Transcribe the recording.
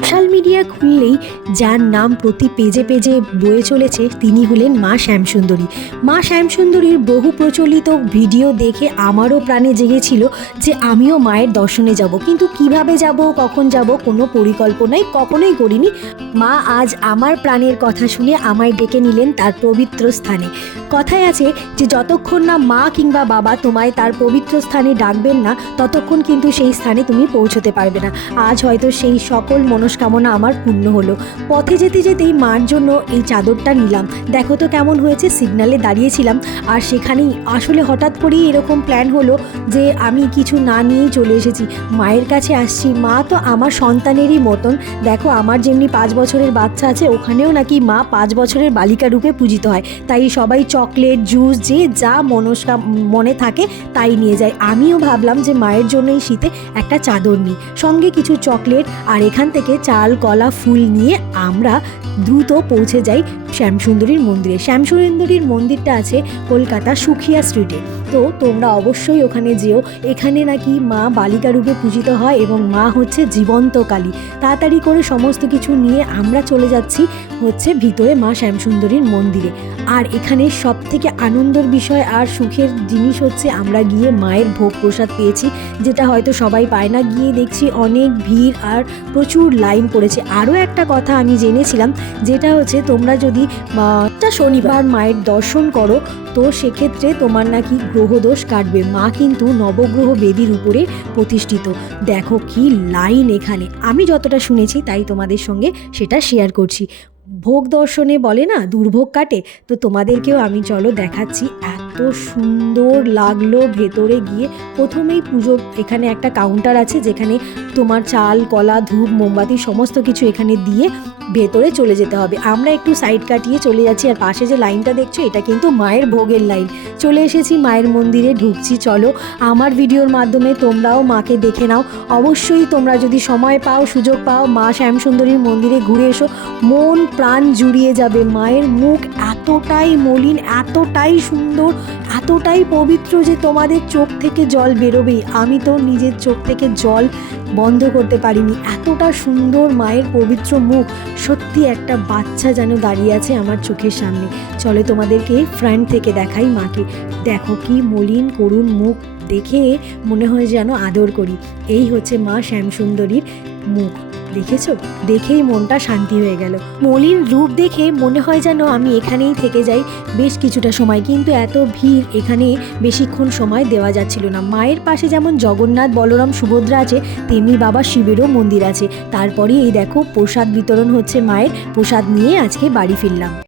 Social media খুললেই যার নাম প্রতি পেজে পেজে বয়ে চলেছে তিনি হলেন মা শ্যামসুন্দরী। মা শ্যামসুন্দরীর বহু প্রচলিত ভিডিও দেখে আমারও প্রাণে জেগেছিল যে আমিও মায়ের দর্শনে যাব। কিন্তু কীভাবে যাব, কখন যাব, কোনো পরিকল্পনাই কখনোই করিনি। মা আজ আমার প্রাণের কথা শুনে আমায় ডেকে নিলেন তার পবিত্র স্থানে। কথায় আছে যে যতক্ষণ না মা কিংবা বাবা তোমায় তার পবিত্র স্থানে ডাকবেন না, ততক্ষণ কিন্তু সেই স্থানে তুমি পৌঁছতে পারবে না। আজ হয়তো সেই সকল মনস্কামনা আমার পূর্ণ হলো। পথে যেতে যেতেই মার জন্য এই চাদরটা নিলাম। দেখো তো কেমন হয়েছে, সিগনালে দাঁড়িয়েছিলাম আর সেখানেই আসলে হঠাৎ করেই এরকম প্ল্যান হলো যে আমি কিছু না নিয়েই চলে এসেছি। মায়ের কাছে আসছি। মা তো আমার সন্তানেরই মতন। দেখো আমার যেমনি পাঁচ বছরের বাচ্চা আছে, ওখানেও নাকি মা পাঁচ বছরের বালিকা রূপে পূজিত হয়। তাই সবাই চকলেট, জুস, যে যা মনস্কাম মনে থাকে তাই নিয়ে যায়। আমিও ভাবলাম যে মায়ের জন্য এই শীতে একটা চাদর নিই। সঙ্গে কিছু চকলেট আর এখান থেকে চাল, কলা, ফুল নিয়ে আমরা দ্রুত পৌঁছে যাই শ্যামসুন্দরীর মন্দিরে। শ্যামসুন্দরীর মন্দিরটা আছে কলকাতা সুখিয়া স্ট্রিটে। তো তোমরা অবশ্যই ওখানে যেও। এখানে নাকি মা বালিকা রূপে পূজিত হয় এবং মা হচ্ছে জীবন্ত কালী। তাড়াতাড়ি করে সমস্ত কিছু নিয়ে আমরা চলে যাচ্ছি হচ্ছে ভিতরে মা শ্যামসুন্দরীর মন্দিরে। আর এখানে সব থেকে আনন্দের বিষয় আর সুখের জিনিস হচ্ছে আমরা গিয়ে মায়ের ভোগ প্রসাদ পেয়েছি, যেটা হয়তো সবাই পায় না। গিয়ে দেখছি অনেক ভিড় আর প্রচুর লাইন পড়েছে। আরও একটা কথা আমি জেনেছিলাম, যেটা হচ্ছে তোমরা যদি শনিবার মায়ের দর্শন করো, তো সেক্ষেত্রে তোমার নাকি গ্রহদোষ কাটবে। মা কিন্তু নবগ্রহ বেদির উপরে প্রতিষ্ঠিত। দেখো কি লাইন এখানে। আমি যতটা শুনেছি তাই তোমাদের সঙ্গে সেটা শেয়ার করছি। ভোগ দর্শনে বলে না, দুর্ভোগ কাটে। তো তোমাদেরকেও আমি চলো দেখাচ্ছি, এত সুন্দর লাগল ভেতরে গিয়ে। প্রথমেই পুজো এখানে একটা কাউন্টার আছে যেখানে তোমার চাল, কলা, ধূপ, মোমবাতি সমস্ত কিছু এখানে দিয়ে ভেতরে চলে যেতে হবে। আমরা একটু সাইড কাটিয়ে চলে যাচ্ছি আর পাশে যে লাইনটা দেখছ, এটা কিন্তু মায়ের ভোগের লাইন চলে এসেছি মায়ের মন্দিরে, ঢুকছি, চলো। আমার ভিডিওর মাধ্যমে তোমরাও মাকে দেখে নাও। অবশ্যই তোমরা যদি সময় পাও, সুযোগ পাও, মা শ্যামসুন্দরীর মন্দিরে ঘুরে এসো। মন প্রাণ জুড়িয়ে যাবে। মায়ের মুখ এতটাই মলিন, এতটাই সুন্দর, এতটাই পবিত্র যে তোমাদের চোখ থেকে জল বেরোবেই। আমি তো নিজের চোখ থেকে জল বন্ধ করতে পারিনি। এতটা সুন্দর মায়ের পবিত্র মুখ। সত্যি একটা বাচ্চা যেন দাঁড়িয়ে আছে আমার চোখের সামনে। চলে তোমাদেরকে ফ্রন্ট থেকে দেখাই মাকে। দেখো কি মলিন করুণ মুখ দেখে মনে হয় যেন আদর করি। এই হচ্ছে মা শ্যামসুন্দরীর মুখ দেখেছ? দেখেই মনটা শান্তি হয়ে গেল। মলিন রূপ দেখে মনে হয় যেন আমি এখানেই থেকে যাই। বেশ কিছুটা সময়, কিন্তু এত ভিড় এখানে বেশিক্ষণ সময় দেওয়া যাচ্ছিল না। মায়ের পাশে যেমন জগন্নাথ, বলরাম, সুভদ্রা আছে, তেমনি বাবা শিবেরও মন্দির আছে। তারপরে এই দেখো, প্রসাদ বিতরণ হচ্ছে মায়ের। প্রসাদ নিয়ে আজকে বাড়ি ফিরলাম।